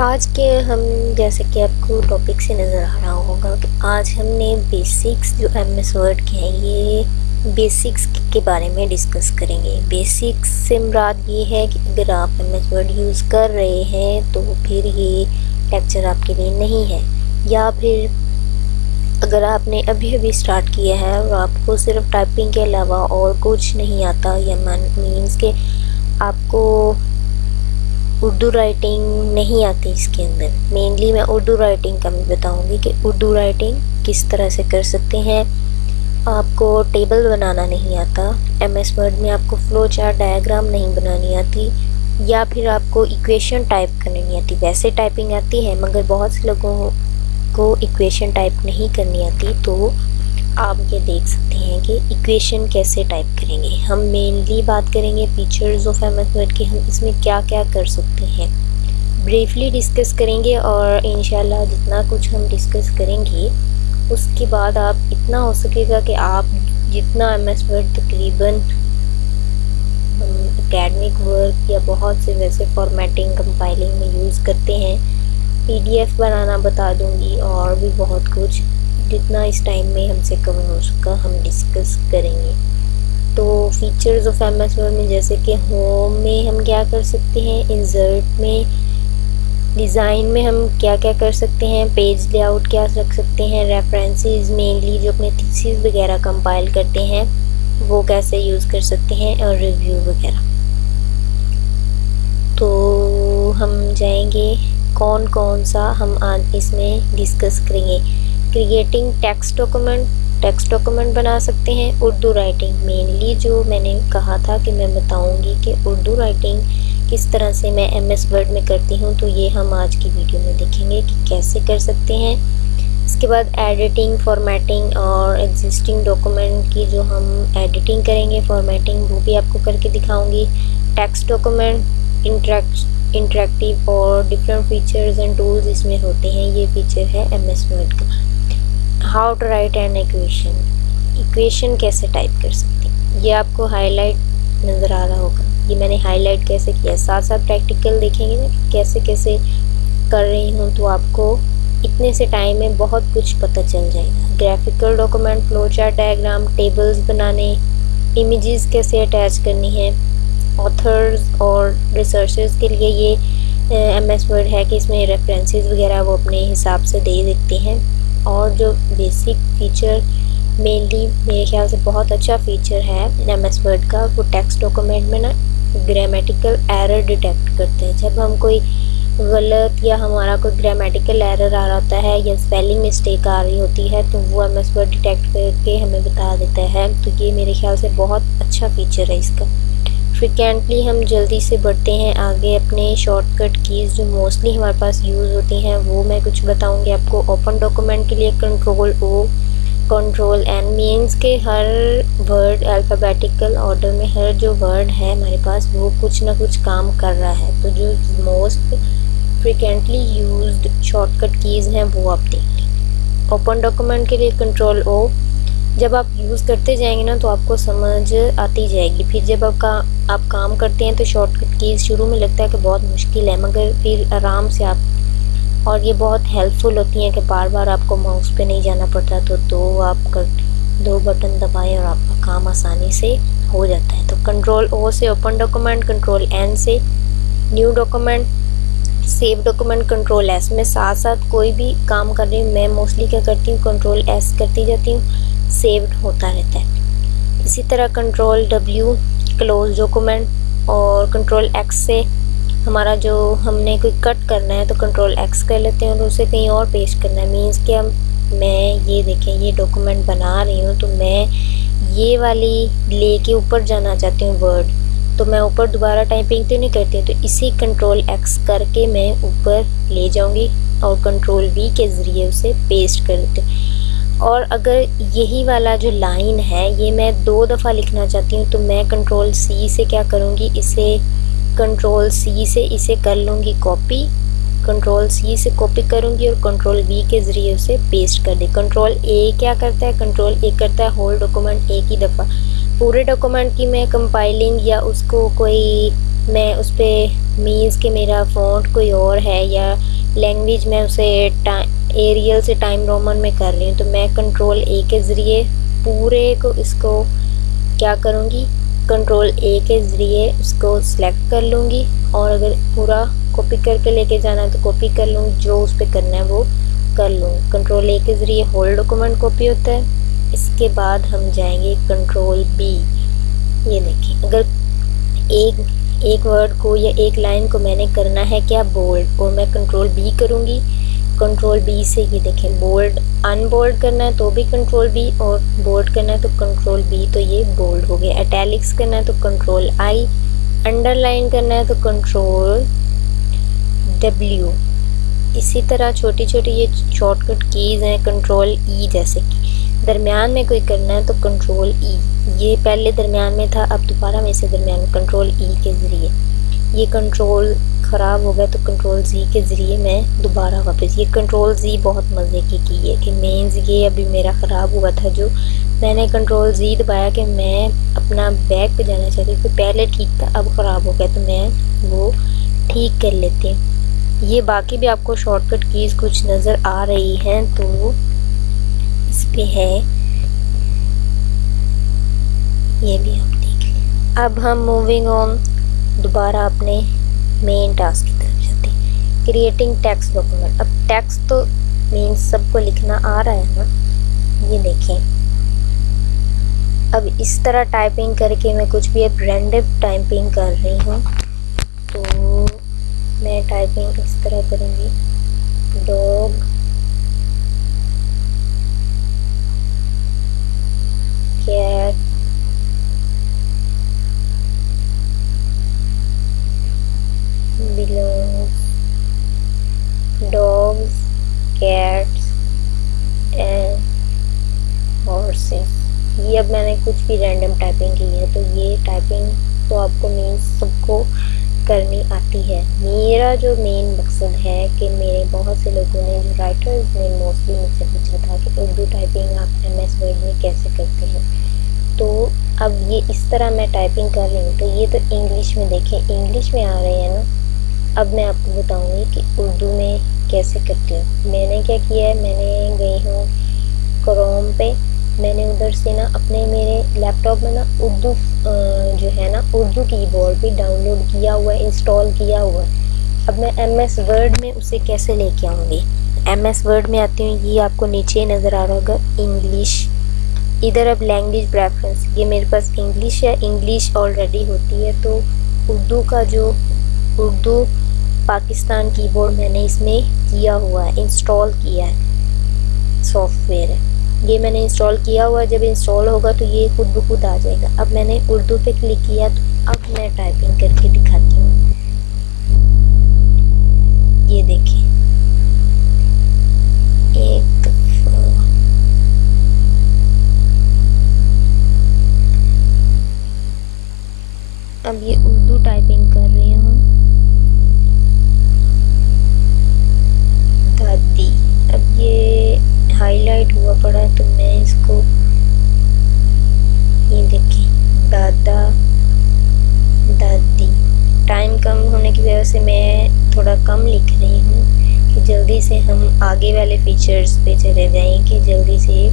आज के हम जैसे कि आपको टॉपिक से नज़र आ रहा होगा कि आज हमने बेसिक्स जो एमएस वर्ड के हैं ये बेसिक्स के बारे में डिस्कस करेंगे। बेसिक्स से मुराद ये है कि अगर आप एमएस वर्ड यूज़ कर रहे हैं तो फिर ये लेक्चर आपके लिए नहीं है, या फिर अगर आपने अभी अभी स्टार्ट किया है और आपको सिर्फ टाइपिंग के अलावा और कुछ नहीं आता, या मीन्स के आपको उर्दू राइटिंग नहीं आती। इसके अंदर मेनली मैं उर्दू राइटिंग का भी बताऊंगी कि उर्दू राइटिंग किस तरह से कर सकते हैं। आपको टेबल बनाना नहीं आता, एमएस वर्ड में आपको फ्लो चार्ट डायग्राम नहीं बनानी आती, या फिर आपको इक्वेशन टाइप करनी नहीं आती। वैसे टाइपिंग आती है मगर बहुत से लोगों को इक्वेशन टाइप नहीं करनी आती, तो आप ये देख सकते हैं कि इक्वेशन कैसे टाइप करेंगे। हम मेनली बात करेंगे फीचर्स ऑफ एमएस वर्ड की, हम इसमें क्या क्या कर सकते हैं ब्रीफली डिस्कस करेंगे। और इंशाल्लाह जितना कुछ हम डिस्कस करेंगे उसके बाद आप इतना हो सकेगा कि आप जितना एमएस वर्ड तकरीबन एकेडमिक वर्क या बहुत से वैसे फॉर्मेटिंग कंपाइलिंग में यूज़ करते हैं, पीडीएफ बनाना बता दूंगी और भी बहुत कुछ जितना इस टाइम में हमसे कवर हो सका हम डिस्कस करेंगे। तो फीचर्स ऑफ एमएस वर्ड में जैसे कि होम में हम क्या कर सकते हैं, इंसर्ट में, डिज़ाइन में हम क्या क्या कर सकते हैं, पेज लेआउट क्या रख सकते हैं, रेफरेंसेस मेनली जो अपने थीसिस वगैरह कंपाइल करते हैं वो कैसे यूज़ कर सकते हैं, और रिव्यू वगैरह। तो हम जाएंगे कौन कौन सा हम आज इसमें डिस्कस करेंगे। क्रिएटिंग टेक्स्ट डॉक्यूमेंट बना सकते हैं। उर्दू राइटिंग मेनली जो मैंने कहा था कि मैं बताऊंगी कि उर्दू राइटिंग किस तरह से मैं एमएस वर्ड में करती हूँ, तो ये हम आज की वीडियो में देखेंगे कि कैसे कर सकते हैं। इसके बाद एडिटिंग, फॉर्मेटिंग और एग्जिस्टिंग डॉक्यूमेंट की जो हम एडिटिंग करेंगे, फॉर्मेटिंग, वो भी आपको करके दिखाऊंगी। टेक्स्ट डॉक्यूमेंट इंटरेक्टिव और डिफरेंट फीचर्स एंड टूल्स इसमें होते हैं, ये फीचर है एमएस वर्ड का। How to write an equation कैसे टाइप कर सकते हैं, ये आपको हाईलाइट नज़र आ रहा होगा। ये मैंने हाईलाइट कैसे किया, साथ साथ प्रैक्टिकल देखेंगे ना कि कैसे कैसे कर रही हूँ, तो आपको इतने से टाइम में बहुत कुछ पता चल जाएगा। Graphical document, flow chart diagram, tables बनाने, इमेजेस कैसे अटैच करनी है, ऑथर्स और रिसर्चर्स के लिए ये एमएस वर्ड है कि इसमें रेफरेंसेस वगैरह वो अपने हिसाब से दे देते हैं। और जो बेसिक फीचर मेनली मेरे ख्याल से बहुत अच्छा फीचर है एमएस वर्ड का, वो टेक्स्ट डॉक्यूमेंट में ना ग्रामेटिकल एरर डिटेक्ट करते हैं। जब हम कोई गलत या हमारा कोई ग्रामेटिकल एरर आ रहा होता है या स्पेलिंग मिस्टेक आ रही होती है, तो वो एमएस वर्ड डिटेक्ट करके हमें बता देता है। तो ये मेरे ख्याल से बहुत अच्छा फीचर है इसका। फ्रिक्वेंटली हम जल्दी से बढ़ते हैं आगे। अपने शॉर्टकट कीज़ जो मोस्टली हमारे पास यूज़ होती हैं वो मैं कुछ बताऊंगी आपको। ओपन डॉक्यूमेंट के लिए control O, control N, means के हर वर्ड अल्फ़ाबेटिकल ऑर्डर में हर जो वर्ड है हमारे पास वो कुछ ना कुछ काम कर रहा है। तो जो most frequently used shortcut keys हैं वो आप देख लें। ओपन डॉक्यूमेंट के लिए कंट्रोल ओ, जब आप यूज़ करते जाएंगे ना तो आपको समझ आती जाएगी। फिर जब आप काम करते हैं तो शॉर्टकट कीज़ शुरू में लगता है कि बहुत मुश्किल है, मगर फिर आराम से आप, और ये बहुत हेल्पफुल होती हैं कि बार बार आपको माउस पे नहीं जाना पड़ता, तो दो बटन दबाएं और आपका काम आसानी से हो जाता है। तो कंट्रोल ओ से ओपन डॉक्यूमेंट, कंट्रोल एन से new document, save document control S में। साथ साथ कोई भी काम कर रही हूँ मैं मोस्टली क्या करती हूँ, कंट्रोल एस करती जाती हूँ, सेव्ड होता रहता है। इसी तरह कंट्रोल डब्ल्यू क्लोज डॉक्यूमेंट, और कंट्रोल एक्स से हमारा जो हमने कोई कट करना है तो कंट्रोल एक्स कर लेते हैं और उसे कहीं और पेस्ट करना है। मीन्स कि मैं ये देखें ये डॉक्यूमेंट बना रही हूँ तो मैं ये वाली लेके ऊपर जाना चाहती हूँ वर्ड, तो मैं ऊपर दोबारा टाइपिंग तो नहीं करती, तो इसी कंट्रोल एक्स करके मैं ऊपर ले जाऊँगी और कंट्रोल वी के ज़रिए उसे पेस्ट कर देती हूँ। और अगर यही वाला जो लाइन है ये मैं 2 दफ़ा लिखना चाहती हूँ तो मैं कंट्रोल सी से क्या करूँगी, इसे कंट्रोल सी से इसे कर लूँगी कॉपी, कंट्रोल सी से कॉपी करूँगी और कंट्रोल वी के ज़रिए उसे पेस्ट कर दी। कंट्रोल ए क्या करता है, कंट्रोल ए करता है होल डॉक्यूमेंट एक ही दफ़ा। पूरे डॉक्यूमेंट की मैं कंपाइलिंग या उसको कोई मैं उस पर मीन्स कि मेरा फ़ॉन्ट कोई और है या लैंग्वेज मैं उसे एरियल से टाइम रोमन में कर रही हूँ, तो मैं कंट्रोल ए के ज़रिए पूरे को इसको क्या करूँगी, कंट्रोल ए के ज़रिए उसको सिलेक्ट कर लूँगी, और अगर पूरा कॉपी करके लेके जाना है तो कॉपी कर लूँगी, जो उस पर करना है वो कर लूँगी। कंट्रोल ए के ज़रिए होल डॉक्यूमेंट कॉपी होता है। इसके बाद हम जाएंगे कंट्रोल बी। ये देखिए, अगर एक वर्ड को या एक लाइन को मैंने करना है क्या बोल्ड, और मैं कंट्रोल बी करूँगी। कंट्रोल बी से ये देखें, बोल्ड अनबोल्ड करना है तो भी कंट्रोल बी, और बोल्ड करना है तो कंट्रोल बी, तो ये बोल्ड हो गया। इटैलिक्स करना है तो कंट्रोल आई, अंडरलाइन करना है तो कंट्रोल डब्ल्यू। इसी तरह छोटी छोटी ये शॉर्टकट कीज़ हैं, कंट्रोल ई, जैसे कि दरमियान में कोई करना है तो कंट्रोल ई, ये पहले दरमियान में था, अब दोबारा में से दरमियान में, कंट्रोल ई के ज़रिए। ये कंट्रोल ख़राब हो गया तो कंट्रोल जी के ज़रिए मैं दोबारा वापस, ये कंट्रोल जी बहुत मज़े की है कि मेन्स ये अभी मेरा ख़राब हुआ था, जो मैंने कंट्रोल जी दबाया कि मैं अपना बैक पे जाना चाहती थी, पहले ठीक था अब ख़राब हो गया तो मैं वो ठीक कर लेती हूँ। ये बाकी भी आपको शॉर्टकट कीज़ कुछ नज़र आ रही हैं तो इस पे है, ये भी आप देख लें। अब हम मूविंग ऑन दोबारा अपने मेन टास्क की तरफ जाते हैं, क्रिएटिंग टेक्स्ट डॉक्यूमेंट। अब टेक्स्ट तो मीन्स सबको लिखना आ रहा है ना, ये देखें। अब इस तरह टाइपिंग करके मैं कुछ भी अब रैंडम टाइपिंग कर रही हूँ, तो मैं टाइपिंग इस तरह करूँगी, dog cat belongs, dogs, cats and horses। ये अब मैंने कुछ भी रैंडम टाइपिंग की है, तो ये टाइपिंग तो आपको मीन्स सबको करनी आती है। मेरा जो मेन मकसद है कि मेरे बहुत से लोगों ने, जो राइटर्स ने मोस्टली मुझसे पूछा था कि उर्दू टाइपिंग आप MS वर्ड में कैसे करते हैं, तो अब ये इस तरह मैं टाइपिंग कर रही हूँ, तो ये तो इंग्लिश में देखें, इंग्लिश में आ रहे हैं ना। अब मैं आपको बताऊंगी कि उर्दू में कैसे करती हूँ। मैंने क्या किया है, मैंने गई हूँ क्रोम पे, मैंने उधर से ना अपने मेरे लैपटॉप में ना उर्दू जो है ना उर्दू कीबोर्ड भी डाउनलोड किया हुआ है, इंस्टॉल किया हुआ है। अब मैं MS वर्ड में उसे कैसे लेके आऊँगी, MS वर्ड में आती हूँ, ये आपको नीचे नज़र आ रहा होगा इंग्लिश। इधर अब लैंग्वेज प्रेफरेंस, ये मेरे पास इंग्लिश है, इंग्लिश ऑलरेडी होती है, तो उर्दू का जो उर्दू पाकिस्तान कीबोर्ड मैंने इसमें किया हुआ है, इंस्टॉल किया है सॉफ्टवेयर है, ये मैंने इंस्टॉल किया हुआ है। जब इंस्टॉल होगा तो ये खुद ब खुद आ जाएगा। अब मैंने उर्दू पे क्लिक किया, तो अब मैं टाइपिंग करके दिखाती हूँ। ये देखिए, एक अब ये उर्दू टाइपिंग कर रही हूँ, दादी। अब ये हाईलाइट हुआ पड़ा है, तो मैं इसको, ये देखिए, दादा दादी। टाइम कम होने की वजह से मैं थोड़ा कम लिख रही हूँ कि जल्दी से हम आगे वाले फीचर्स पे चले जाएं, कि जल्दी से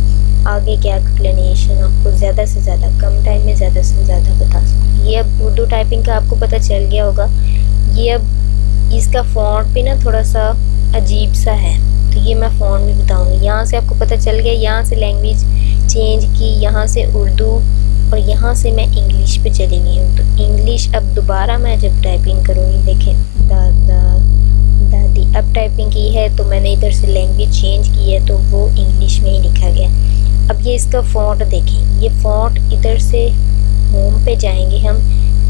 आगे क्या एक्सप्लेनेशन आपको ज़्यादा से ज़्यादा कम टाइम में ज़्यादा से ज़्यादा बता सकूँ। ये अब उर्दू टाइपिंग का आपको पता चल गया होगा। ये अब इसका फ़ॉन्ट भी ना थोड़ा सा अजीब सा है, तो ये मैं फ़ॉन्ट भी बताऊँगी। यहाँ से आपको पता चल गया, यहाँ से लैंग्वेज चेंज की, यहाँ से उर्दू, और यहाँ से मैं इंग्लिश पे चली गई हूँ। तो इंग्लिश अब दोबारा मैं जब टाइपिंग करूँगी, देखें, दादा दादी। अब टाइपिंग की है तो मैंने इधर से लैंग्वेज चेंज की है, तो वो इंग्लिश में ही लिखा गया। अब ये इसका फ़ॉन्ट देखें, ये फ़ॉन्ट इधर से होम पे जाएंगे हम,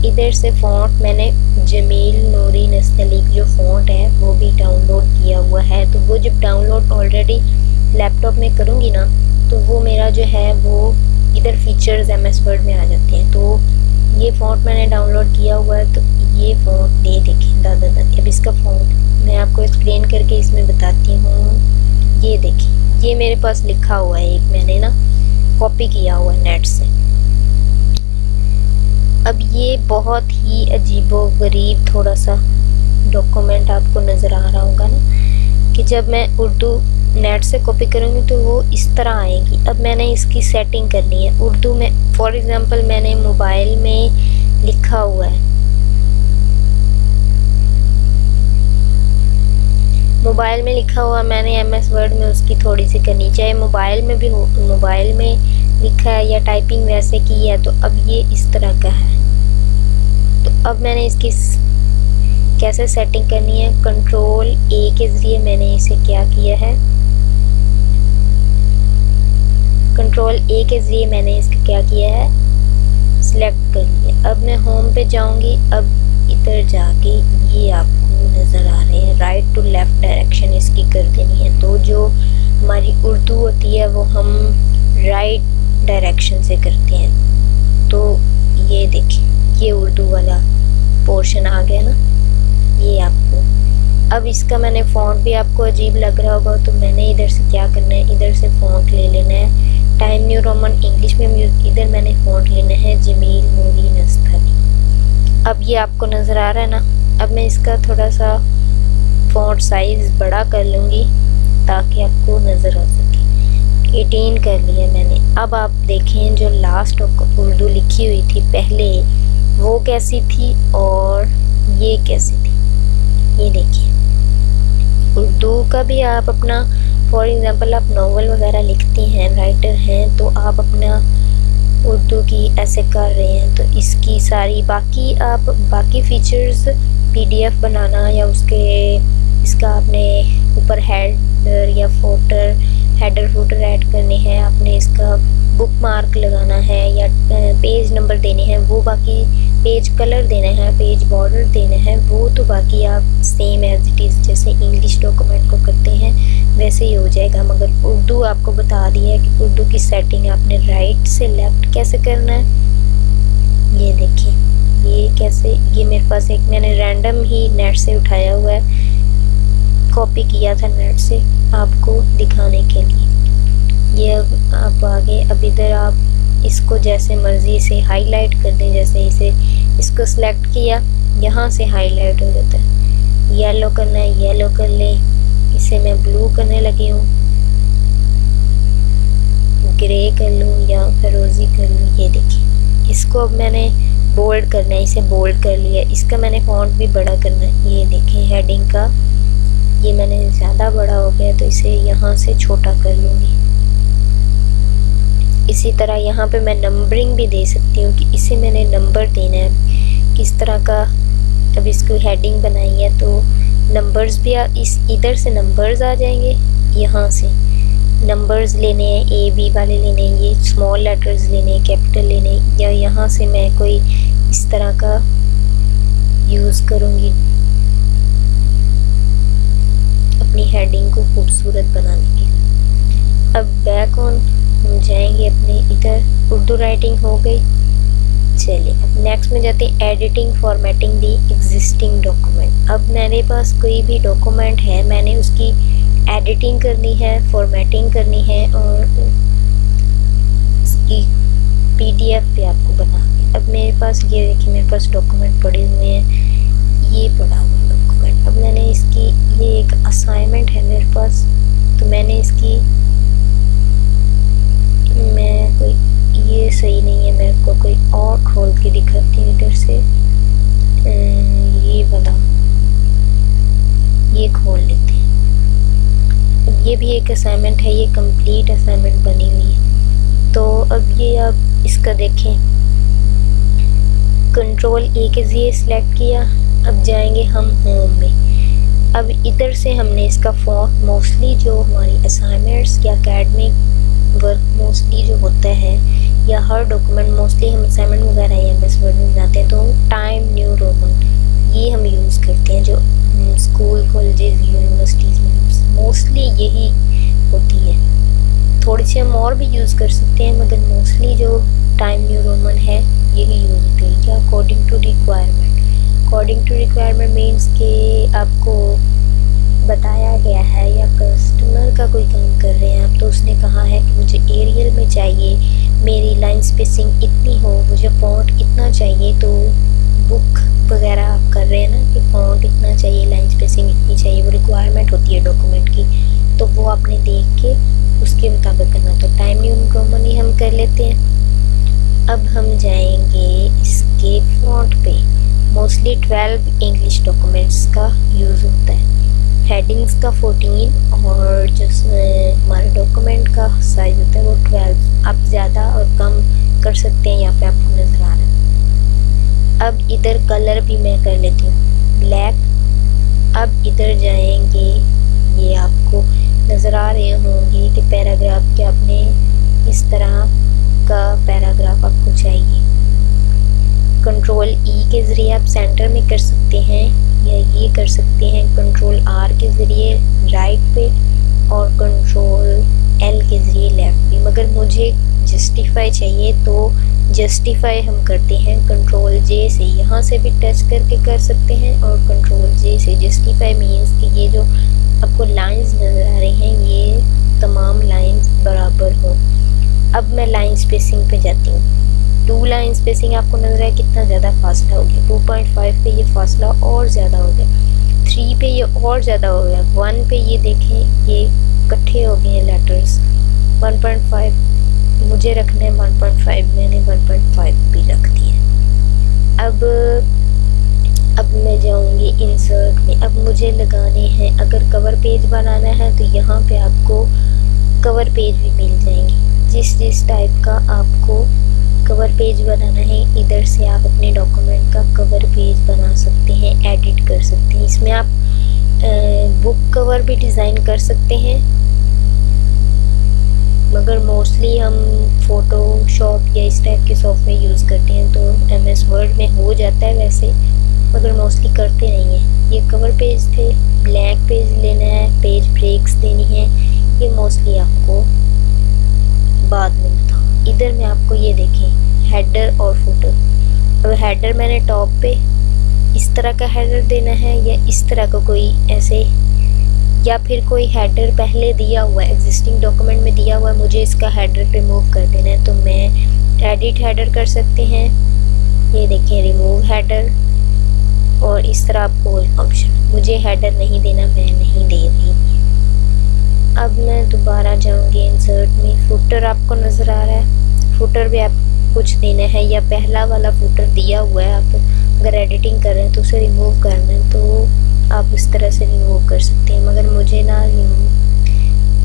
इधर से फ़ॉन्ट मैंने जमील नूरी नस्तलीक जो फ़ॉन्ट है वो भी डाउनलोड किया हुआ है। तो वो जब डाउनलोड ऑलरेडी लैपटॉप में करूँगी ना, तो वो मेरा जो है वो इधर फीचर्स MS वर्ड में आ जाते हैं। तो ये फ़ॉन्ट मैंने डाउनलोड किया हुआ है, तो ये फ़ॉन्ट ये देखें, दादा दादी। अब इसका फ़ॉन्ट मैं आपको एक्सप्लेन करके इसमें बताती हूँ। ये देखिए, ये मेरे पास लिखा हुआ है, एक मैंने ना कॉपी किया हुआ है नेट से। अब अब ये बहुत ही अजीबोगरीब थोड़ा सा डॉक्यूमेंट आपको नज़र आ रहा होगा ना, कि जब मैं उर्दू नेट से कॉपी करूँगी तो वो इस तरह आएगी। अब मैंने इसकी सेटिंग करनी है उर्दू में। फॉर एग्ज़ाम्पल मैंने मोबाइल में लिखा हुआ है, मोबाइल में लिखा हुआ मैंने MS वर्ड में उसकी थोड़ी सी करनी, चाहे मोबाइल में भी हो, मोबाइल में लिखा है या टाइपिंग वैसे की है, तो अब ये इस तरह का है। तो अब मैंने इसकी कैसे सेटिंग करनी है, कंट्रोल A के ज़रिए मैंने इसे क्या किया है, कंट्रोल A के ज़रिए मैंने इसका क्या किया है, सिलेक्ट कर लिया। अब मैं होम पे जाऊंगी। अब इधर जाके ये आपको नज़र आ रहे हैं राइट टू लेफ़्ट डायरेक्शन इसकी कर देनी है। तो जो हमारी उर्दू होती है वो हम राइट डायरेक्शन से करते हैं। तो ये देखिए ये उर्दू वाला पोर्शन आ गया ना, ये आपको। अब इसका मैंने फ़ॉन्ट भी आपको अजीब लग रहा होगा, तो मैंने इधर से क्या करना है, इधर से फ़ॉन्ट ले लेना है टाइम न्यू रोमन इंग्लिश में। इधर मैंने फ़ॉन्ट लेना है जमील नूरी नस्तली। अब ये आपको नज़र आ रहा है ना। अब मैं इसका थोड़ा सा फ़ॉन्ट साइज़ बड़ा कर लूँगी ताकि आपको नज़र आ सके। 18 कर लिया मैंने। अब आप देखें जो लास्ट उर्दू लिखी हुई थी पहले वो कैसी थी और ये कैसी थी, ये देखिए। उर्दू का भी आप अपना, फॉर एग्ज़ाम्पल आप नावल वगैरह लिखती हैं, राइटर हैं, तो आप अपना उर्दू की ऐसे कर रहे हैं तो इसकी सारी बाकी फ़ीचर्स PDF बनाना या उसके इसका आपने ऊपर हेडर या फूटर ऐड करने हैं, आपने इसका बुक मार्क लगाना है या पेज नंबर देने हैं, वो बाकी पेज कलर देना है, पेज बॉर्डर देना है, वो तो बाकी आप सेम एज इट इज़ जैसे इंग्लिश डॉक्यूमेंट को करते हैं वैसे ही हो जाएगा। मगर उर्दू आपको बता दिया है कि उर्दू की सेटिंग आपने राइट से लेफ़्ट कैसे करना है। ये देखिए ये कैसे, ये मेरे पास एक मैंने रैंडम ही नेट से उठाया हुआ है, कॉपी किया था नेट से आपको दिखाने के लिए। ये अब आप आगे, अब इधर आप इसको जैसे मर्ज़ी से हाईलाइट कर दें, जैसे इसको सेलेक्ट किया यहाँ से हाईलाइट हो जाता है। येलो करना है येलो कर लें, इसे मैं ब्लू करने लगी हूँ, ग्रे कर लूँ या फिरोज़ी कर लूँ। ये देखिए इसको अब मैंने बोल्ड करना है, इसे बोल्ड कर लिया। इसका मैंने फ़ॉन्ट भी बड़ा करना है। ये देखें हेडिंग का ये मैंने ज़्यादा बड़ा हो गया तो इसे यहाँ से छोटा कर लूँगी। इसी तरह यहाँ पे मैं नंबरिंग भी दे सकती हूँ कि इसे मैंने नंबर देना है किस तरह का। अब इसको हेडिंग बनाई है तो नंबर्स भी इस इधर से नंबर्स आ जाएंगे, यहाँ से नंबर्स लेने हैं, AB वाले लेने हैं, ये स्मॉल लेटर्स लेने हैं, कैपिटल लेने हैं, या यहाँ से मैं कोई इस तरह का यूज़ करूँगी अपनी हेडिंग को खूबसूरत बनाने के लिए। अब बैक ऑन हम जाएंगे अपने, इधर उर्दू राइटिंग हो गई। चलिए अब नेक्स्ट में जाते हैं, editing formatting the existing document. अब मेरे पास कोई भी डॉक्यूमेंट है, मैंने उसकी एडिटिंग करनी है, फॉर्मेटिंग करनी है और इसकी PDF पे आपको बना के। अब मेरे पास ये देखिए मेरे पास डॉक्यूमेंट पड़े हुए हैं, ये पड़ा हुआ डॉक्यूमेंट। अब मैंने इसकी, ये एक असाइनमेंट है मेरे पास, तो मैंने इसकी, मैं कोई, ये सही नहीं है, मेरे को कोई और खोल के दिखाती हूँ इधर से। ये वाला, ये खोल लेते हैं। अब ये भी एक असाइनमेंट है, ये कंप्लीट असाइनमेंट बनी हुई है। तो अब ये आप इसका देखें, कंट्रोल A के ज़रिए सिलेक्ट किया। अब जाएंगे हम होम में। अब इधर से हमने इसका फॉन्ट, मोस्टली जो हमारी असाइनमेंट्स या एकेडमिक वर्क मोस्टली जो होता है या हर डॉक्यूमेंट मोस्टली हम असाइनमेंट वगैरह या MS वर्ड में बनाते हैं, तो टाइम न्यू रोमन ये हम यूज़ करते हैं, जो स्कूल कॉलेजेस यूनिवर्सिटीज़ में मोस्टली यही होती है। थोड़ी सी हम और भी यूज़ कर सकते हैं मगर मोस्टली जो टाइम न्यू रोमन है यही यूज़ होती है। या according to requirement, according to requirement means कि आपको बताया गया है या कस्टमर का कोई काम कर रहे हैं आप, तो उसने कहा है कि मुझे एरियल में चाहिए, मेरी लाइन स्पेसिंग इतनी हो, मुझे फॉन्ट इतना चाहिए, तो बुक वगैरह आप कर रहे हैं ना कि फ़ॉन्ट इतना चाहिए, लाइन स्पेसिंग इतनी चाहिए, वो रिक्वायरमेंट होती है डॉक्यूमेंट की, तो वो आपने देख के उसके मुताबिक करना। तो टाइम न्यू रोमन ही हम कर लेते हैं। अब हम जाएंगे इसके फ़ॉन्ट पे। मोस्टली 12 इंग्लिश डॉक्यूमेंट्स का यूज़ होता है, हेडिंग्स का 14 और जिसमें हमारे डॉक्यूमेंट का साइज़ होता है वो 12। आप ज़्यादा और कम कर सकते हैं, यहाँ पे आपको नज़र आ रहा है। अब इधर कलर भी मैं कर लेती हूँ ब्लैक। अब इधर जाएंगे, ये आपको नज़र आ रहे होंगे कि पैराग्राफ के आपने इस तरह का पैराग्राफ आपको चाहिए। कंट्रोल ई के ज़रिए आप सेंटर में कर सकते हैं, या ये कर सकते हैं कंट्रोल आर के ज़रिए राइट पे और कंट्रोल एल के ज़रिए लेफ़्ट पे। मगर मुझे जस्टिफाई चाहिए तो जस्टिफाई हम करते हैं कंट्रोल जे से, यहाँ से भी टच करके कर सकते हैं और कंट्रोल जे से। जस्टिफाई मीन्स कि ये जो आपको लाइंस नज़र आ रही हैं ये तमाम लाइंस बराबर हो। अब मैं लाइन स्पेसिंग पे जाती हूँ। 2 लाइन स्पेसिंग आपको नज़र है कितना ज़्यादा फासला हो गया, 2.5 पे ये फासला और ज़्यादा हो गया, 3 पे ये और ज़्यादा हो गया, 1 पे ये देखें ये इकट्ठे हो गए हैं लेटर्स। 1.5 मुझे रखना है, 1.5 मैंने 1.5 भी रख दिया। अब मैं जाऊंगी इंसर्ट में। अब मुझे लगाने हैं, अगर कवर पेज बनाना है तो यहाँ पे आपको कवर पेज भी मिल जाएंगे। जिस टाइप का आपको कवर पेज बनाना है, इधर से आप अपने डॉक्यूमेंट का कवर पेज बना सकते हैं, एडिट कर सकते हैं। इसमें आप बुक कवर भी डिज़ाइन कर सकते हैं, मगर मोस्टली हम फ़ोटोशॉप या इस टाइप के सॉफ्टवेयर यूज़ करते हैं, तो MS वर्ड में हो जाता है वैसे, मगर मोस्टली करते नहीं हैं। ये कवर पेज थे, ब्लैंक पेज लेना है, पेज ब्रेक्स देनी है, ये मोस्टली आपको बाद में बताऊँ। इधर में आपको ये देखें हेडर और फुटर। अब हेडर मैंने टॉप पे इस तरह का हेडर देना है, या इस तरह का कोई ऐसे, या फिर कोई हेडर पहले दिया हुआ है एग्जिस्टिंग डॉक्यूमेंट में दिया हुआ है, मुझे इसका हेडर रिमूव कर देना है, तो मैं एडिट हेडर कर सकते हैं। ये देखें रिमूव हेडर, और इस तरह आपको ऑप्शन, मुझे हेडर नहीं देना, मैं नहीं दे रही। अब मैं दोबारा जाऊंगी इंसर्ट में। फुटर आपको नज़र आ रहा है, फुटर भी आप कुछ देना है, या पहला वाला फुटर दिया हुआ है, आप अगर एडिटिंग कर रहे हैं तो उसे रिमूव करना है तो आप इस तरह से रिमूव कर सकते हैं, मगर मुझे ना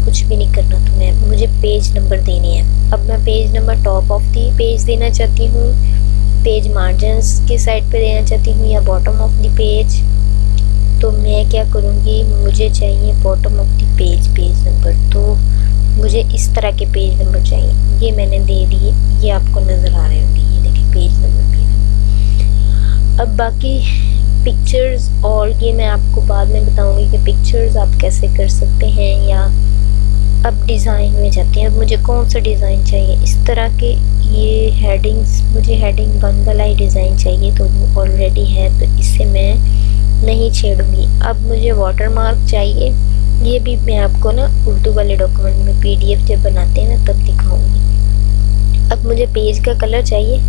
कुछ भी नहीं करना, तो मुझे पेज नंबर देने हैं। अब मैं page number top of the page देना चाहती हूँ, पेज मार्जिन्स के साइड पे देना चाहती हूँ, या बॉटम ऑफ द पेज। तो मैं क्या करूँगी, मुझे चाहिए bottom of the page number, तो मुझे इस तरह के पेज नंबर चाहिए, ये मैंने दे दिए, ये आपको नज़र आ रहे होंगे, ये देखिए पेज नंबर। अब बाकी पिक्चर्स और ये मैं आपको बाद में बताऊंगी कि पिक्चर्स आप कैसे कर सकते हैं। या अब डिज़ाइन में जाते हैं। अब मुझे कौन सा डिज़ाइन चाहिए, इस तरह के ये हेडिंग्स, मुझे हेडिंग 1 वाला ही डिज़ाइन चाहिए, तो वो ऑलरेडी है तो इससे मैं नहीं छेड़ूंगी। अब मुझे वाटरमार्क चाहिए, ये भी मैं आपको ना उर्दू वाले डॉक्यूमेंट में PDF जब बनाते हैं ना तब दिखाऊंगी। अब मुझे पेज का कलर चाहिए,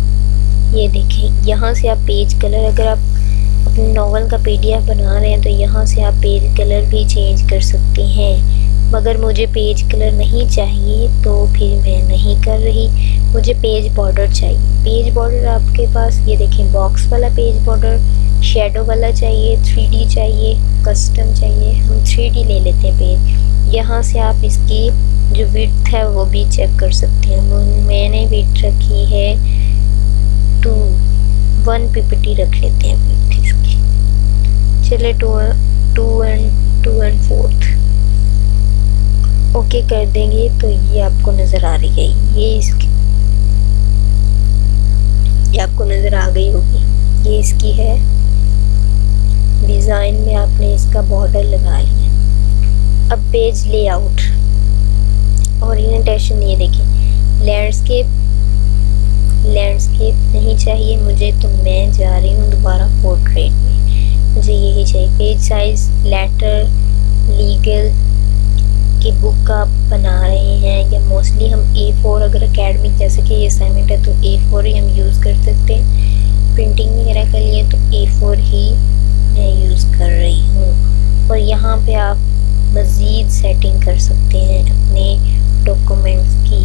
ये देखें यहाँ से आप पेज कलर, अगर आप अपने नॉवल का PDF बना रहे हैं तो यहाँ से आप पेज कलर भी चेंज कर सकते हैं, मगर मुझे पेज कलर नहीं चाहिए तो फिर मैं नहीं कर रही। मुझे पेज बॉर्डर चाहिए। पेज बॉर्डर आपके पास ये देखें, बॉक्स वाला पेज बॉर्डर, शेडो वाला चाहिए, 3D चाहिए, कस्टम चाहिए, हम 3D ले लेते हैं पेज। यहाँ से आप इसकी जो विड्थ है वो भी चेक कर सकते हैं। मैंने विड्थ रखी है 1 ppt रख लेते हैं विड्थ इसकी, चले 2 and 4 ओके कर देंगे तो ये आपको नज़र आ रही है, ये आपको नज़र आ गई होगी, ये इसकी है। डिज़ाइन में आपने इसका बॉर्डर लगा लिया। अब पेज लेआउट, ओरिएंटेशन, ये देखिए लैंडस्केप नहीं चाहिए मुझे, तो मैं जा रही हूँ दोबारा पोर्ट्रेट में, मुझे यही चाहिए। पेज साइज़, लेटर, लीगल की बुक आप बना रहे हैं, या मोस्टली हम A4, अगर एकेडमिक जैसे कि ये असाइनमेंट है तो A4 ही हम यूज़ कर सकते हैं। प्रिंटिंग वगैरह के लिए तो A4 ही मैं यूज़ कर रही हूँ। और यहाँ पे आप मज़ीद सेटिंग कर सकते हैं अपने डॉक्यूमेंट्स की।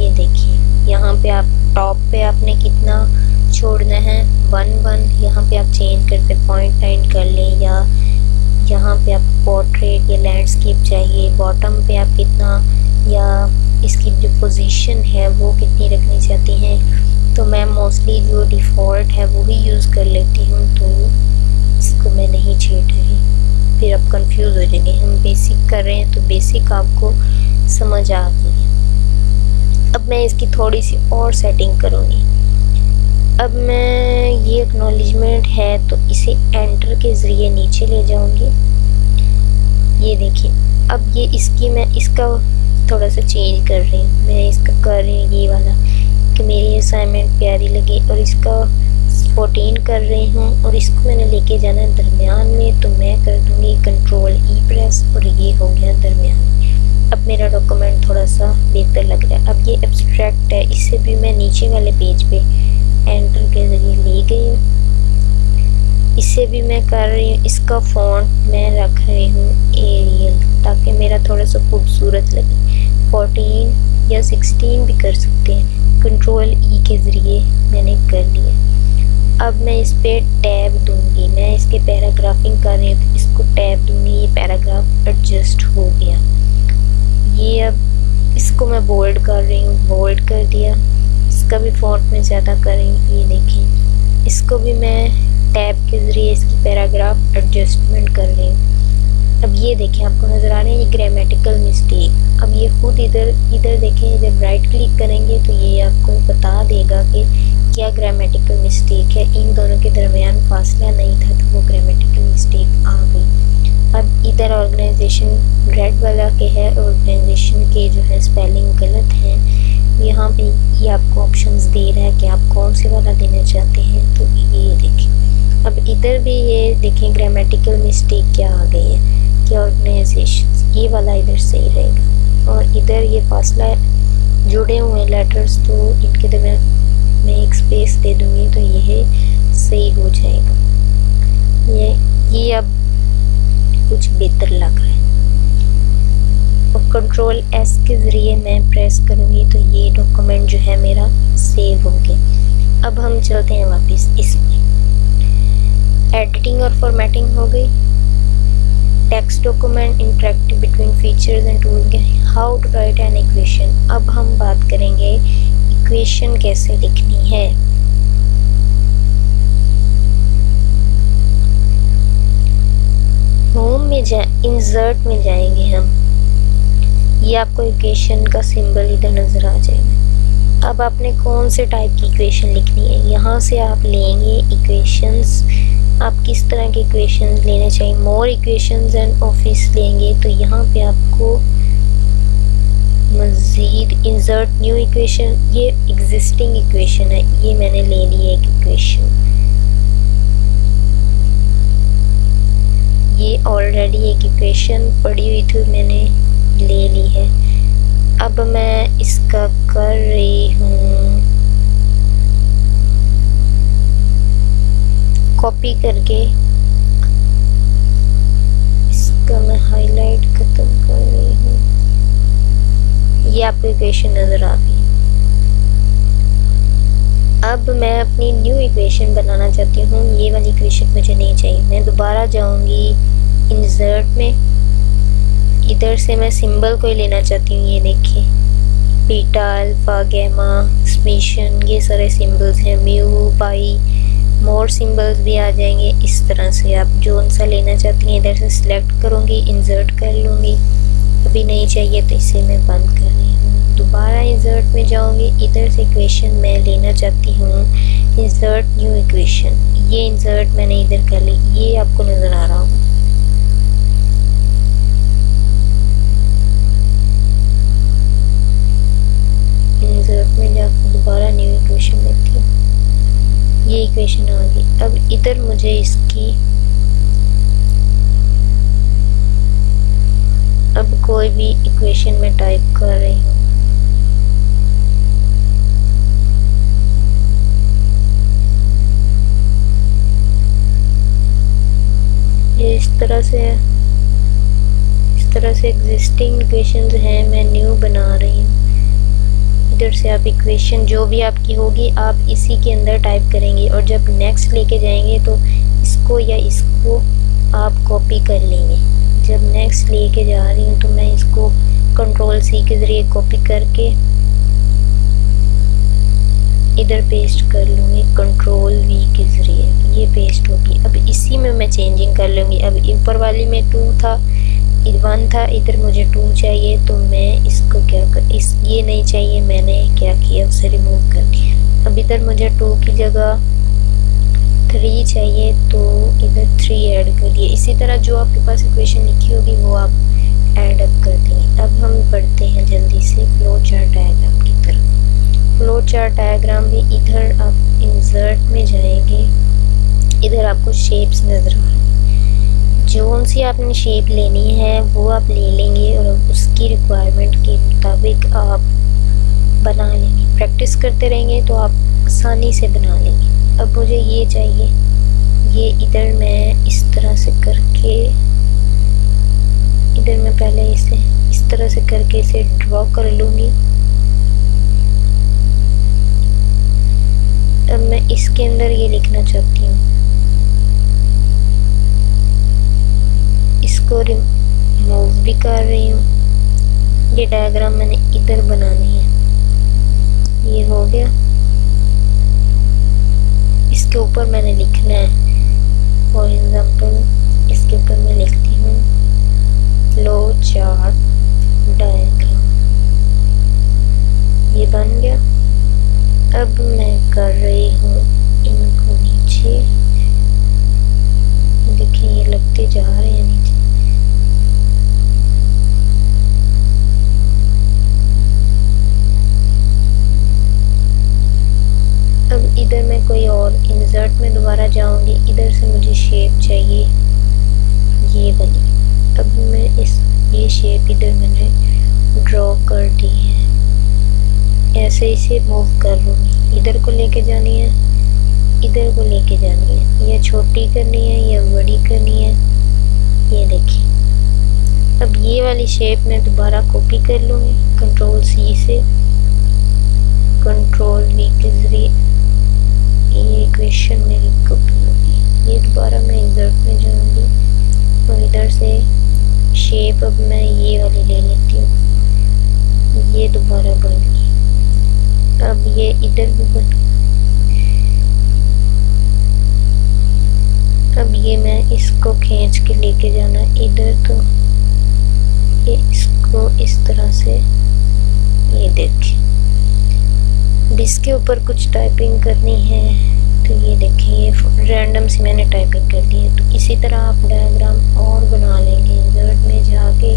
ये देखिए यहाँ पे आप टॉप पे आपने कितना छोड़ना है 1 यहाँ पे आप चेंज करके 0.9 कर लें, या यहाँ पे आप पोर्ट्रेट या लैंडस्केप चाहिए बॉटम पे आप कितना, या इसकी जो पोजीशन है वो कितनी रखनी चाहती हैं। तो मैं मोस्टली जो डिफ़ॉल्ट है वो ही यूज़ कर लेती हूँ, तो इसको मैं नहीं छेड़ रही, फिर आप कंफ्यूज हो जाएंगे। हम बेसिक कर रहे हैं तो बेसिक आपको समझ आ गई है। अब मैं इसकी थोड़ी सी और सेटिंग करूँगी। अब मैं ये एक्नॉलेजमेंट है तो इसे एंटर के ज़रिए नीचे ले जाऊँगी। ये देखिए अब ये इसका थोड़ा सा चेंज कर रही हूँ। मैं इसका कर रही हूँ ये वाला कि मेरी असाइनमेंट प्यारी लगे, और इसका 14 कर रही हूँ, और इसको मैंने लेके जाना है दरमियान में, तो मैं कर दूँगी Ctrl E प्रेस, और ये हो गया दरमियान में। अब मेरा डॉक्यूमेंट थोड़ा सा बेहतर लग रहा है। अब ये एब्स्ट्रैक्ट है, इससे भी मैं नीचे वाले पेज पे एंटर के ज़रिए ले गई हूँ। इससे भी मैं कर रही हूँ, इसका फ़ॉन्ट मैं रख रही हूँ एरियल, ताकि मेरा थोड़ा सा खूबसूरत लगे। 14 या 16 भी कर सकते हैं, Ctrl E के ज़रिए मैंने कर लिया। अब मैं इस पर टैब दूँगी। मैं इसके पैराग्राफिंग कर रही हूँ तो इसको टैब दूँगी। ये पैराग्राफ एडजस्ट हो गया। ये अब इसको मैं बोल्ड कर रही हूँ, बोल्ड कर दिया। इसका भी फ़ॉन्ट में ज़्यादा कर रही हूँ। ये देखें, इसको भी मैं टैब के ज़रिए इसकी पैराग्राफ एडजस्टमेंट कर रही हूँ। अब ये देखें, आपको नज़र आ रहे हैं ये ग्रामेटिकल मिस्टेक। अब ये खुद इधर देखें, जब राइट क्लिक करेंगे तो ये आपको बता देगा कि क्या ग्रामेटिकल मिस्टेक है। इन दोनों के दरमियान फासला नहीं था तो वो ग्रामेटिकल मिस्टेक आ गई। अब इधर ऑर्गेनाइजेशन रेड वाला के है, ऑर्गेनाइजेशन के जो है स्पेलिंग गलत है। यहाँ पे ये आपको ऑप्शंस दे रहा है कि आप कौन से वाला देना चाहते हैं। तो ये देखें, अब इधर भी ये देखें ग्रामेटिकल मिस्टेक क्या आ गई है कि ऑर्गेनाइजेशन, ये वाला इधर सही रहेगा। और इधर ये फासला जुड़े हुए लेटर्स, तो इनके दरमियान मैं एक स्पेस दे दूँगी तो ये सही हो जाएगा। ये अब कुछ बेहतर लग रहा है। और Ctrl S के ज़रिए मैं प्रेस करूँगी तो ये डॉक्यूमेंट जो है मेरा सेव हो गया। अब हम चलते हैं वापस इसमें। एडिटिंग और फॉर्मेटिंग हो गई। Text document interactive between features and tool, how to write an equation. अब हम बात करेंगे इक्वेशन कैसे लिखनी है। होम में इंसर्ट में जाएंगे हम। ये आपको इक्वेशन का सिंबल इधर नज़र आ जाएगा। अब आपने कौन से टाइप की इक्वेशन लिखनी है, यहाँ से आप लेंगे इक्वेशंस। आप किस तरह के इक्वेशंस लेने चाहिए, मोर इक्वेशंस एंड ऑफिस लेंगे तो यहाँ पे आपको मज़ीद इंसर्ट न्यू इक्वेशन, ये एग्जिस्टिंग इक्वेशन है, ये मैंने ले ली है एक इक्वेशन, ये ऑलरेडी एक इक्वेशन पड़ी हुई थी मैंने ले ली है। अब मैं इसका कर रही हूँ कॉपी करके, इसका मैं हाईलाइट खत्म कर रही हूँ। ये आपको इक्वेशन नज़र आ गई। अब मैं अपनी न्यू इक्वेशन बनाना चाहती हूँ। ये वाली इक्वेशन मुझे नहीं चाहिए। मैं दोबारा जाऊँगी इंसर्ट में, इधर से मैं सिंबल को ही लेना चाहती हूँ। ये देखिए बीटा, अल्फ़ा, गैमा, समेशन, ये सारे सिंबल्स हैं। म्यू, पाई, मोर सिंबल्स भी आ जाएंगे। इस तरह से आप जो सा लेना चाहती हैं इधर से सिलेक्ट करूँगी, इंसर्ट कर लूँगी। अभी नहीं चाहिए तो इसे मैं बंद कर रही हूँ। दोबारा इंसर्ट में जाऊँगी, इधर से इक्वेशन मैं लेना चाहती हूँ इंसर्ट न्यू इक्वेशन। ये इंसर्ट मैंने इधर कर ली, ये आपको नज़र आ रहा होगा। इंसर्ट में जाकर दोबारा न्यू इक्वेशन लेती हूँ, ये इक्वेशन आ गई। अब इधर मुझे इसकी अब कोई भी इक्वेशन में टाइप कर रही हूँ। इस तरह से है, इस तरह से एग्जिस्टिंग इक्वेशंस हैं, मैं न्यू बना रही हूँ। इधर से आप इक्वेशन जो भी आपकी होगी आप इसी के अंदर टाइप करेंगे, और जब नेक्स्ट लेके जाएंगे तो इसको या इसको आप कॉपी कर लेंगे। जब नेक्स्ट लेके जा रही हूँ तो मैं इसको कंट्रोल सी के ज़रिए कॉपी करके इधर पेस्ट कर लूँगी, कंट्रोल वी के ज़रिए ये पेस्ट होगी। अब इसी में मैं चेंजिंग कर लूँगी। अब ऊपर वाली में 2 था, 1 था, इधर मुझे 2 चाहिए, तो मैं इसको क्या कर, ये नहीं चाहिए, मैंने क्या किया उसे रिमूव कर दिया। अब इधर मुझे 2 की जगह 3 चाहिए, तो इधर 3 ऐड कर दिए। इसी तरह जो आपके पास इक्वेशन लिखी होगी वो आप ऐड अप कर देंगे। अब हम बढ़ते हैं जल्दी से फ्लो चार्ट डायग्राम की तरफ। फ्लो चार्ट डायग्राम भी इधर आप इंसर्ट में जाएंगे, इधर आपको शेप्स नज़र आ रही, जो सी आपने शेप लेनी है वो आप ले लेंगे और उसकी रिक्वायरमेंट के मुताबिक आप बना लेंगे। प्रैक्टिस करते रहेंगे तो आप आसानी से बना लेंगे। अब मुझे ये चाहिए, ये इधर मैं इस तरह से करके, इधर मैं पहले इसे इस तरह से करके इसे ड्रॉ कर लूँगी। अब मैं इसके अंदर ये लिखना चाहती हूँ, इसको रिमूव भी कर रही हूँ। ये डायग्राम मैंने इधर बनानी है, ये हो गया। इसके ऊपर मैंने लिखना है, फॉर एग्जाम्पल इसके ऊपर मैं लिखती हूँ फ्लो चार्ट डायग्राम, ये बन गया। अब मैं कर रही हूँ इनको नीचे, देखिए ये लगते जा रहे हैं नीचे। अब इधर मैं कोई और इंसर्ट में दोबारा जाऊंगी, इधर से मुझे शेप चाहिए ये वाली। अब मैं ये शेप इधर मैंने ड्रॉ कर दी है, ऐसे इसे मूव कर लूँगी। इधर को लेके जानी है, इधर को लेके जानी है, या छोटी करनी है या बड़ी करनी है, ये देखिए। अब ये वाली शेप मैं दोबारा कॉपी कर लूँगी, कंट्रोल सी से, कंट्रोल वी के ज़रिए ये इक्वेशन मेरी कॉपी होगी। ये दोबारा मैं इंसर्ट में जाऊँगी और इधर से शेप अब मैं ये वाली ले लेती हूँ, ये दोबारा बन गई। अब ये इधर भी बन, अब ये मैं इसको खींच के लेके जाना इधर, तो ये इसको इस तरह से, ये देखिए। अब इसके ऊपर कुछ टाइपिंग करनी है, तो ये देखिए ये रैंडम सी मैंने टाइपिंग कर दी है। तो इसी तरह आप डायग्राम और बना लेंगे। इंसर्ट में जाके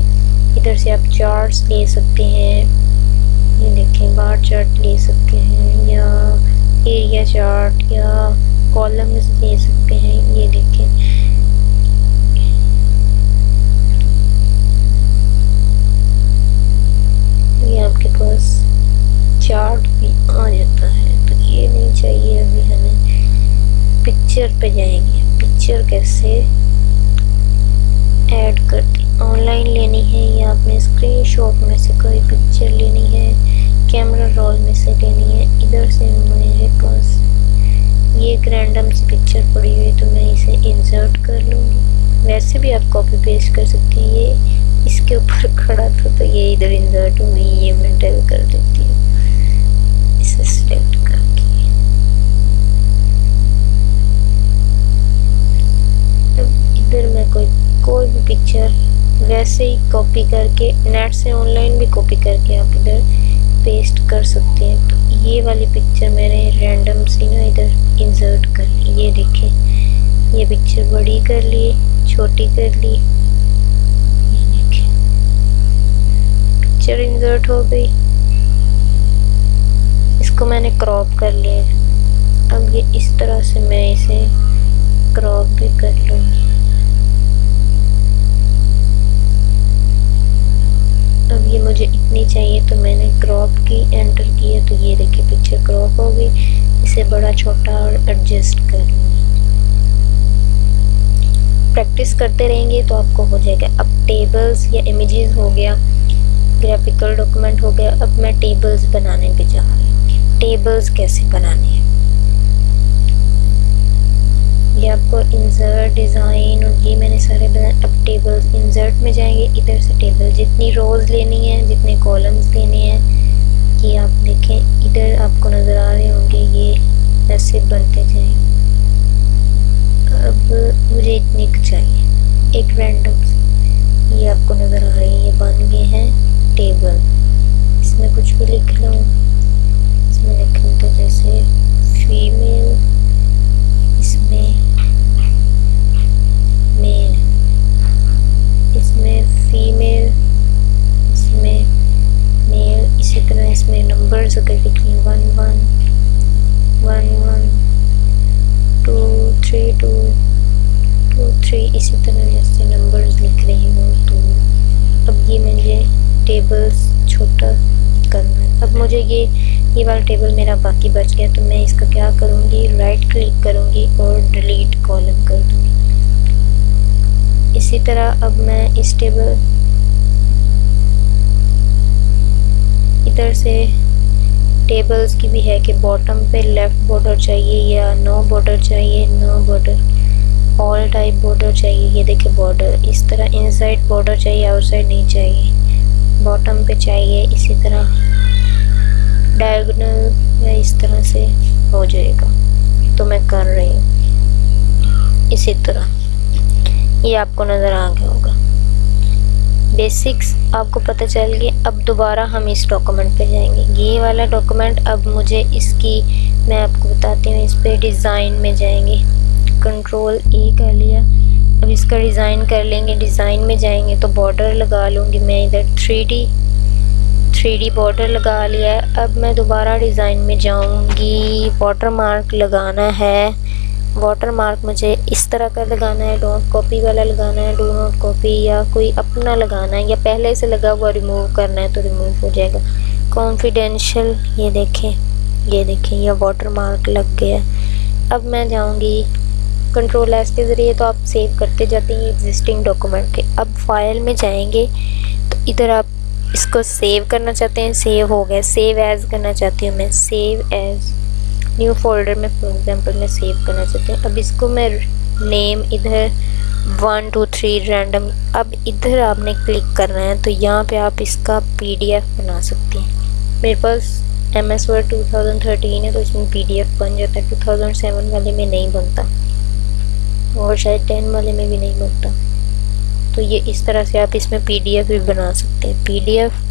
इधर से आप चार्ट्स ले सकते हैं, ये देखें बार चार्ट ले सकते हैं, या एरिया चार्ट या कॉलम्स ले सकते हैं। ये देखें ये आपके पास चार्ट भी आ जाता है। तो ये नहीं चाहिए, अभी हमें पिक्चर पे जाएंगे। पिक्चर कैसे ऐड करते, ऑनलाइन लेनी है या आपने स्क्रीनशॉट में से कोई पिक्चर लेनी है, कैमरा रोल में से लेनी है। इधर से मेरे पास ये एक रैंडम सी पिक्चर पड़ी हुई, तो मैं इसे इंसर्ट कर लूँगी। वैसे भी आप कॉपी पेस्ट कर सकते हैं, ये इसके ऊपर खड़ा था तो ये इधर इंसर्ट हुई, ये मैं डल कर देती हूँ इसे सिलेक्ट करके। अब इधर मैं कोई भी पिक्चर वैसे ही कॉपी करके, नेट से ऑनलाइन भी कॉपी करके आप इधर पेस्ट कर सकते हैं। तो ये वाली पिक्चर मैंने रैंडम सी ना इधर इंसर्ट कर ली। ये देखें, ये पिक्चर बड़ी कर ली, छोटी कर ली, ये देखें पिक्चर इंसर्ट हो गई। इसको मैंने क्रॉप कर लिया। अब ये इस तरह से मैं इसे क्रॉप भी कर लूँगी। अब ये मुझे इतनी चाहिए तो मैंने क्रॉप की, एंटर किया, तो ये देखिए पिक्चर क्रॉप हो गई। इसे बड़ा छोटा और एडजस्ट कर लूँगी। प्रैक्टिस करते रहेंगे तो आपको हो जाएगा। अब टेबल्स या इमेजेस हो गया, ग्राफिकल डॉक्यूमेंट हो गया। अब मैं टेबल्स बनाने पे जा रही हूँ। टेबल्स कैसे बनाने हैं ये आपको इंसर्ट, डिज़ाइन और ये मैंने सारे बनाए। अब टेबल्स, इंसर्ट में जाएंगे, इधर से टेबल जितनी रोज़ लेनी है, जितने कॉलम्स लेने हैं, ये आप देखें इधर आपको नज़र आ रहे होंगे, ये ऐसे बनते जाएंगे। अब मुझे इतनी चाहिए, एक रैंडम, ये आपको नज़र आ रही है, ये बन गए हैं टेबल। इसमें कुछ भी लिख लो, इसमें लिख लो तो जैसे फीमेल, इसमें मेल, इसमें फीमेल, इसमें मेल। इसी तरह इसमें नंबर्स अगर लिखनी 1 1 1 1 2 3 2 2 3, इसी तरह जैसे नंबर्स लिख रही हूँ। तो अब ये मुझे टेबल्स छोटा करना है। अब मुझे ये वाला टेबल मेरा बाकी बच गया, तो मैं इसका क्या करूँगी, राइट क्लिक करूँगी और डिलीट कॉलम कर दूँगी। इसी तरह अब मैं इस टेबल इधर से टेबल्स की भी है कि बॉटम पे लेफ़्ट बॉर्डर चाहिए या नो बॉर्डर चाहिए, no border, all type border चाहिए। ये देखिए बॉर्डर, इस तरह इनसाइड बॉर्डर चाहिए, आउटसाइड नहीं चाहिए, बॉटम पे चाहिए। इसी तरह डायगोनल या इस तरह से हो जाएगा, तो मैं कर रही हूँ। इसी तरह ये आपको नज़र आ गया होगा। बेसिक्स आपको पता चल गई। अब दोबारा हम इस डॉक्यूमेंट पे जाएंगे। ये वाला डॉक्यूमेंट अब मुझे इसकी, मैं आपको बताती हूँ, इस पर डिज़ाइन में जाएंगे, कंट्रोल ए कर लिया। अब इसका डिज़ाइन कर लेंगे। डिज़ाइन में जाएंगे तो बॉर्डर लगा लूँगी मैं, इधर 3D बॉर्डर लगा लिया है। अब मैं दोबारा डिज़ाइन में जाऊँगी, वाटर मार्क लगाना है। वाटर मार्क मुझे इस तरह का लगाना है, डोंट कॉपी वाला लगाना है, डू नॉट कॉपी, या कोई अपना लगाना है, या पहले से लगा हुआ रिमूव करना है तो रिमूव हो जाएगा। कॉन्फिडेंशियल, ये देखें ये वाटर मार्क लग गया। अब मैं जाऊंगी कंट्रोल एस के ज़रिए, तो आप सेव करते जाते हैं एग्जिस्टिंग डॉक्यूमेंट के। अब फाइल में जाएंगे तो इधर आप इसको सेव करना चाहते हैं, सेव हो गया। सेव एज़ करना चाहती हूँ मैं, सेव एज़ न्यू फोल्डर में फॉर एग्जांपल मैं सेव करना चाहती हूँ। अब इसको मैं नेम इधर 1 2 3 रैंडम, अब इधर आपने क्लिक करना है तो यहाँ पे आप इसका PDF बना सकते हैं। मेरे पास MS Word 2013 है तो इसमें PDF बन जाता है। 2007 वाले में नहीं बनता और शायद 10 वाले में भी नहीं बनता। तो ये इस तरह से आप इसमें PDF भी बना सकते हैं, PDF,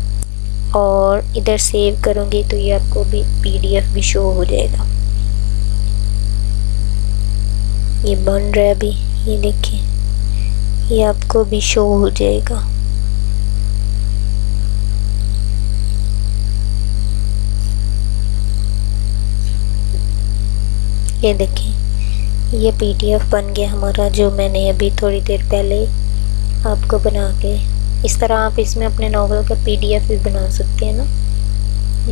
और इधर सेव करूँगी तो ये आपको भी PDF भी शो हो जाएगा। ये बन रहा है अभी, ये देखिए ये आपको भी शो हो जाएगा। ये देखिए ये PDF बन गया हमारा, जो मैंने अभी थोड़ी देर पहले आपको बना के। इस तरह आप इसमें अपने नॉवल का PDF भी बना सकते हैं ना।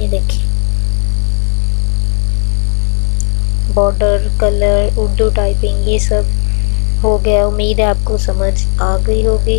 ये देखिए बॉर्डर, कलर, उर्दू टाइपिंग, ये सब हो गया। उम्मीद है आपको समझ आ गई होगी।